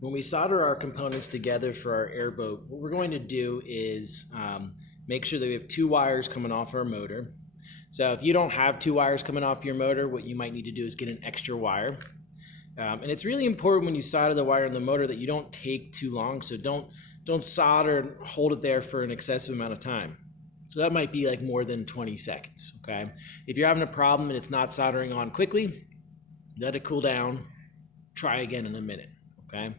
When we solder our components together for our airboat, what we're going to do is make sure that we have two wires coming off our motor. So if you don't have two wires coming off your motor, what you might need to do is get an extra wire. And it's really important when you solder the wire in the motor that you don't take too long. So don't solder and hold it there for an excessive amount of time. So that might be like more than 20 seconds, okay? If you're having a problem and it's not soldering on quickly, let it cool down, try again in a minute, okay?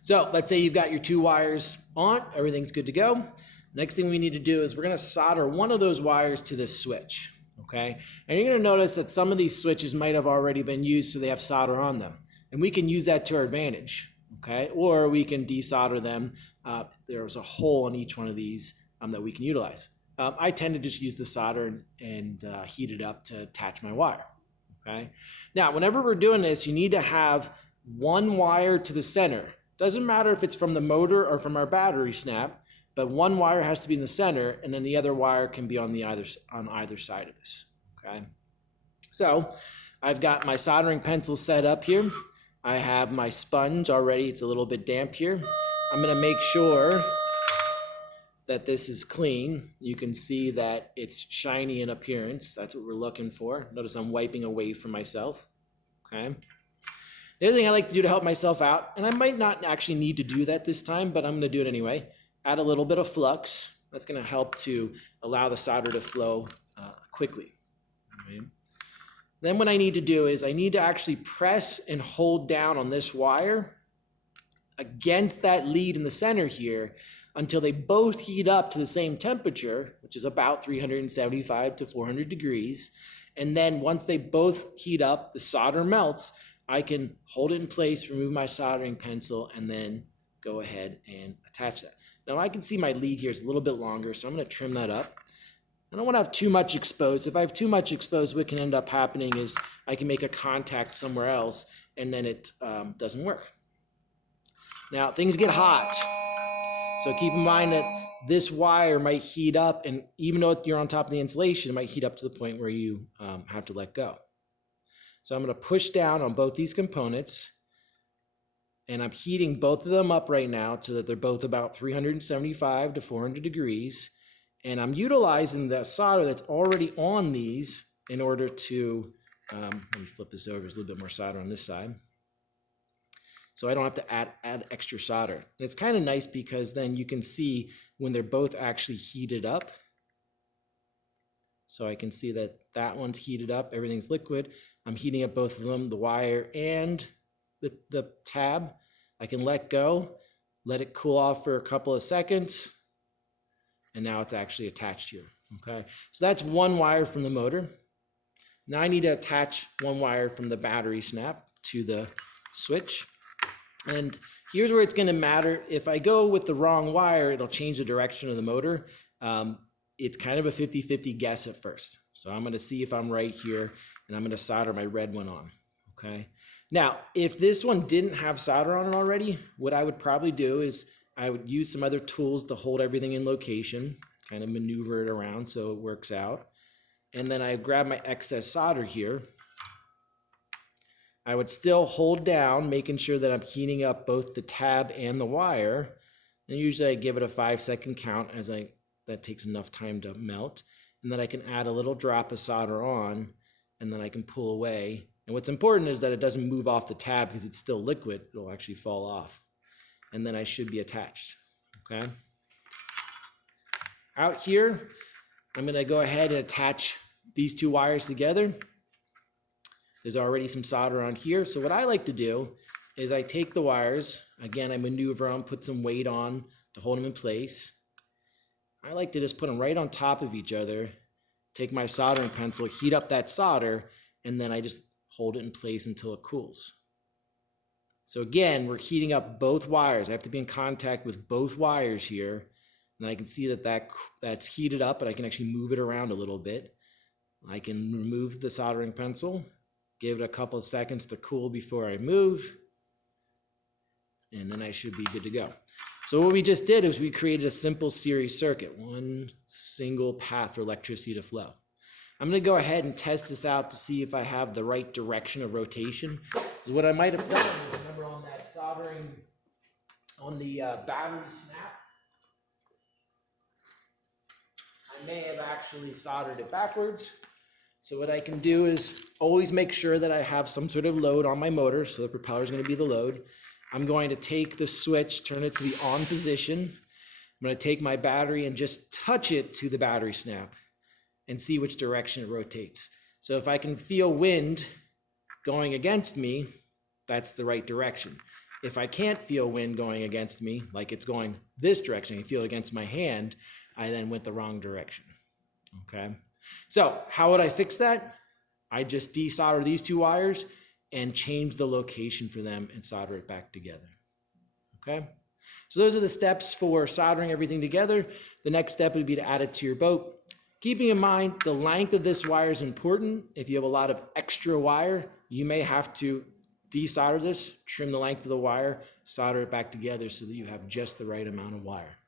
So let's say you've got your two wires on, everything's good to go. Next thing we need to do is we're gonna solder one of those wires to this switch, okay? And you're gonna notice that some of these switches might have already been used, so they have solder on them. And we can use that to our advantage, okay? Or we can desolder them. There's a hole in each one of these that we can utilize. I tend to just use the solder and heat it up to attach my wire, okay? Now, whenever we're doing this, you need to have one wire to the center. Doesn't matter if it's from the motor or from our battery snap, but one wire has to be in the center, and then the other wire can be on either side of this, okay? So I've got my soldering pencil set up here. I have my sponge already. It's a little bit damp here. I'm gonna make sure that this is clean. You can see that it's shiny in appearance. That's what we're looking for. Notice I'm wiping away from myself, okay? The other thing I like to do to help myself out, and I might not actually need to do that this time, but I'm gonna do it anyway, add a little bit of flux. That's gonna help to allow the solder to flow quickly, okay? Then what I need to do is I need to actually press and hold down on this wire against that lead in the center here until they both heat up to the same temperature, which is about 375 to 400 degrees. And then once they both heat up, the solder melts, I can hold it in place, remove my soldering pencil, and then go ahead and attach that. Now I can see my lead here is a little bit longer, so I'm gonna trim that up. I don't want to have too much exposed. If I have too much exposed, what can end up happening is I can make a contact somewhere else and then it doesn't work. Now things get hot. So keep in mind that this wire might heat up, and even though you're on top of the insulation, it might heat up to the point where you have to let go. So I'm going to push down on both these components, and I'm heating both of them up right now so that they're both about 375 to 400 degrees. And I'm utilizing the solder that's already on these in order to, let me flip this over, there's a little bit more solder on this side. So I don't have to add extra solder. And it's kind of nice because then you can see when they're both actually heated up. So I can see that that one's heated up, everything's liquid. I'm heating up both of them, the wire and the tab. I can let go, let it cool off for a couple of seconds, and now it's actually attached here, okay? So that's one wire from the motor. Now I need to attach one wire from the battery snap to the switch. And here's where it's gonna matter. If I go with the wrong wire, it'll change the direction of the motor. It's kind of a 50-50 guess at first. So I'm gonna see if I'm right here, and I'm gonna solder my red one on, okay? Now, if this one didn't have solder on it already, what I would probably do is I would use some other tools to hold everything in location, kind of maneuver it around so it works out. And then I grab my excess solder here. I would still hold down, making sure that I'm heating up both the tab and the wire. And usually I give it a 5-second count as that takes enough time to melt. And then I can add a little drop of solder on, and then I can pull away. And what's important is that it doesn't move off the tab because it's still liquid. It'll actually fall off. And then I should be attached, okay? Out here, I'm gonna go ahead and attach these two wires together. There's already some solder on here. So what I like to do is I take the wires, again, I maneuver them, put some weight on to hold them in place. I like to just put them right on top of each other, take my soldering pencil, heat up that solder, and then I just hold it in place until it cools. So again, we're heating up both wires. I have to be in contact with both wires here. And I can see that that's heated up, and I can actually move it around a little bit. I can remove the soldering pencil, give it a couple of seconds to cool before I move, and then I should be good to go. So what we just did is we created a simple series circuit, one single path for electricity to flow. I'm going to go ahead and test this out to see if I have the right direction of rotation. So what I might have done, remember on that soldering on the battery snap, I may have actually soldered it backwards. So what I can do is always make sure that I have some sort of load on my motor. So the propeller is going to be the load. I'm going to take the switch, turn it to the on position. I'm going to take my battery and just touch it to the battery snap and see which direction it rotates. So if I can feel wind going against me, that's the right direction. If I can't feel wind going against me, like it's going this direction, I feel it against my hand, I then went the wrong direction. Okay. So how would I fix that? I just desolder these two wires and change the location for them and solder it back together. Okay. So those are the steps for soldering everything together. The next step would be to add it to your boat. Keeping in mind the length of this wire is important. If you have a lot of extra wire, you may have to desolder this, trim the length of the wire, solder it back together so that you have just the right amount of wire.